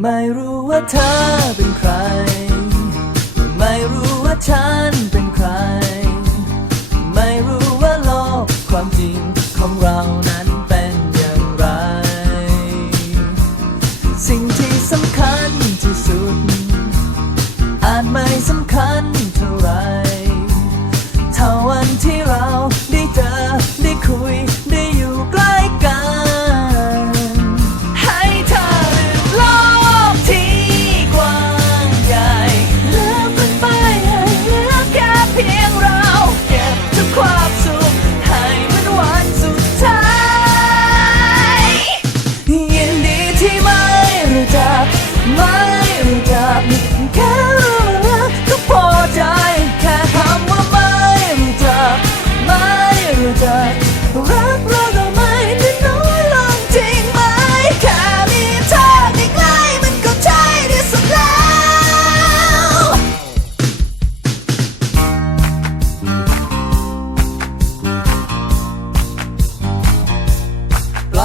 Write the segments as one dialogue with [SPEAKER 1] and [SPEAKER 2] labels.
[SPEAKER 1] ไม่รู้ว่าเธอเป็นใคร ไม่รู้ว่าฉันเป็นใคร ไม่รู้ว่าโลกความจริงของเรานั้นเป็นอย่างไร สิ่งที่สำคัญที่สุด อาจไม่สำคัญเท่าไรเท่าวันที่เราได้เจอได้คุย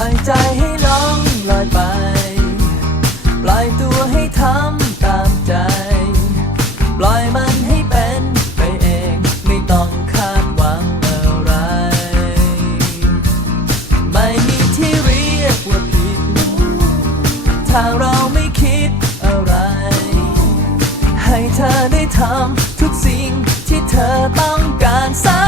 [SPEAKER 1] ล่อยใจให้ล่องลอยไป ปล่อยตัวให้ทำตามใจ ปล่อยมันให้เป็นไปเองไม่ต้องคาดหวังอะไร ไม่มีที่เรียกว่าผิด ถ้าเราไม่คิดอะไร ให้เธอได้ทำทุกสิ่งที่เธอต้องการสัก